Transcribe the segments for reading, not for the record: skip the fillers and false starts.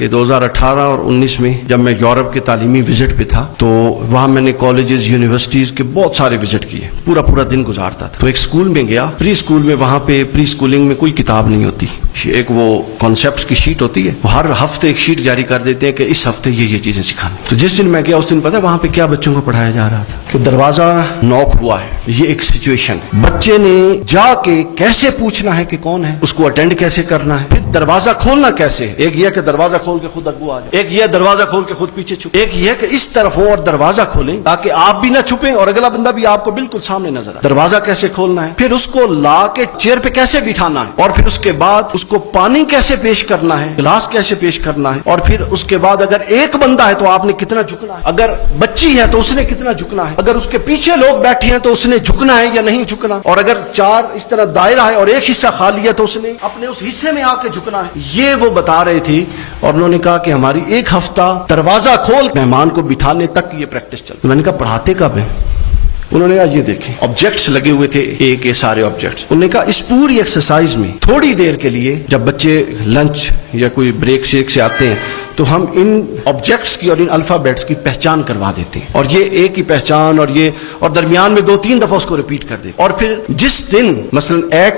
کہ 2018 اور 19 میں جب میں یورپ کے تعلیمی وزٹ پہ تھا تو وہاں میں نے کالجز یونیورسٹیز کے بہت سارے وزٹ کیے، پورا دن گزارتا تھا۔ تو ایک سکول میں گیا، پری سکول میں، وہاں پہ پری سکولنگ میں کوئی کتاب نہیں ہوتی، ایک وہ کانسیپٹس کی شیٹ ہوتی ہے، وہ ہر ہفتے ایک شیٹ جاری کر دیتے ہیں کہ اس ہفتے یہ چیزیں سکھانی۔ تو جس دن میں گیا اس دن پتہ ہے وہاں پہ کیا بچوں کو پڑھایا جا رہا تھا کہ دروازہ نوک ہوا ہے، یہ ایک سچویشن، بچے نے جا کے کیسے پوچھنا ہے کہ کون ہے، اس کو اٹینڈ کیسے کرنا ہے، پھر دروازہ کھولنا کیسے، ایک یہ کہ دروازہ کھول کے خود ابو آ جائے، ایک یہ دروازہ کھول کے خود پیچھے چھپے، ایک یہ کہ اس طرف ہو اور دروازہ کھولیں تاکہ آپ بھی نہ چھپیں اور اگلا بندہ بھی آپ کو بالکل سامنے نظر آئے۔ دروازہ کیسے کھولنا ہے، پھر اس کو لا کے چیئر پہ کیسے بٹھانا ہے، اور پھر اس کے بعد اس کو پانی کیسے پیش کرنا ہے، گلاس کیسے پیش کرنا ہے، اور پھر اس کے بعد اگر ایک بندہ ہے تو آپ نے کتنا جھکنا ہے، اگر بچی ہے تو اس نے کتنا جھکنا ہے، اگر اس کے پیچھے لوگ بیٹھے ہیں تو اس نے جھکنا ہے یا نہیں جھکنا، اور اگر چار اس طرح دائرہ ہے اور ایک حصہ خالی ہے تو اس نے اپنے اس حصے میں آ کے جھکنا ہے۔ یہ وہ بتا رہے تھے، اور انہوں نے کہا کہ ہماری ایک ہفتہ دروازہ کھول مہمان کو بٹھانے تک یہ پریکٹس چلتی۔ میں نے کہا پڑھاتے کب ہیں؟ انہوں نے کہا یہ دیکھیں آبجیکٹس لگے ہوئے تھے، ایک سارے آبجیکٹس۔ انہوں نے کہا اس پوری ایکسرسائز میں تھوڑی دیر کے لیے جب بچے لنچ یا کوئی بریک شیک سے آتے ہیں تو ہم ان آبجیکٹس کی اور ان الفابیٹس کی پہچان کروا دیتے ہیں، اور یہ ایک ہی پہچان، اور درمیان میں 2-3 دفعہ اس کو ریپیٹ کر دیں، اور پھر جس دن مثلا اے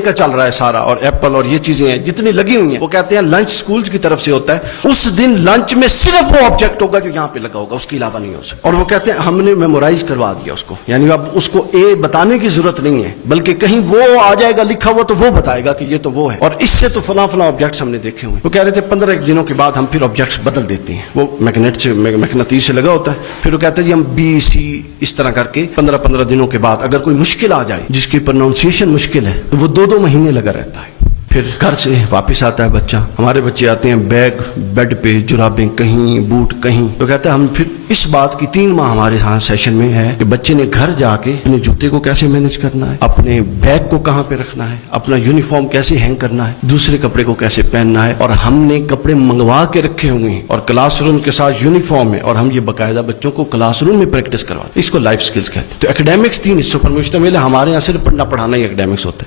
کا چل رہا ہے سارا، اور ایپل اور یہ چیزیں ہیں جتنی لگی ہوئی ہیں، وہ کہتے ہیں لنچ سکولز کی طرف سے ہوتا ہے، اس دن لنچ میں صرف وہ آبجیکٹ ہوگا جو یہاں پہ لگا ہوگا، اس کے علاوہ نہیں ہو سکتا۔ اور وہ کہتے ہیں ہم نے میمورائز کروا دیا اس کو، یعنی اب اس کو اے بتانے کی ضرورت نہیں ہے، بلکہ کہیں وہ آ جائے گا لکھا ہوا تو وہ بتائے گا کہ یہ تو وہ ہے، اور اس سے تو فلاں آبجیکٹس ہم نے دیکھے ہوئے۔ وہ کہہ رہے تھے 15 دنوں کے بعد ہم پھر آبجیکٹس بدل دیتے ہیں، وہ میگنیٹیز سے لگا ہوتا ہے، پھر وہ کہتے ہیں ہم بی سی اس طرح کر کے 15 دنوں کے بعد اگر کوئی مشکل آ جائے جس کی پروننسیشن مشکل ہے تو وہ 2 مہینے لگا رہتا ہے۔ پھر گھر سے واپس آتا ہے بچہ، ہمارے بچے آتے ہیں بیگ بیڈ پہ، جرابیں کہیں، بوٹ کہیں، تو کہتا ہے ہم پھر اس بات کی 3 ماہ ہمارے ہاں سیشن میں ہے کہ بچے نے گھر جا کے اپنے جوتے کو کیسے مینج کرنا ہے، اپنے بیگ کو کہاں پہ رکھنا ہے، اپنا یونیفارم کیسے ہینگ کرنا ہے، دوسرے کپڑے کو کیسے پہننا ہے، اور ہم نے کپڑے منگوا کے رکھے ہوئے ہیں اور کلاس روم کے ساتھ یونیفارم ہے، اور ہم یہ باقاعدہ بچوں کو کلاس روم میں پریکٹس کرواتے ہیں۔ اس کو لائف سکلز کہتے ہیں۔ تو اکیڈیمکس 3 حصوں پر مشتمل ہے، ہمارے یہاں صرف پڑھنا پڑھانا ہی اکیڈیمکس ہوتا ہے۔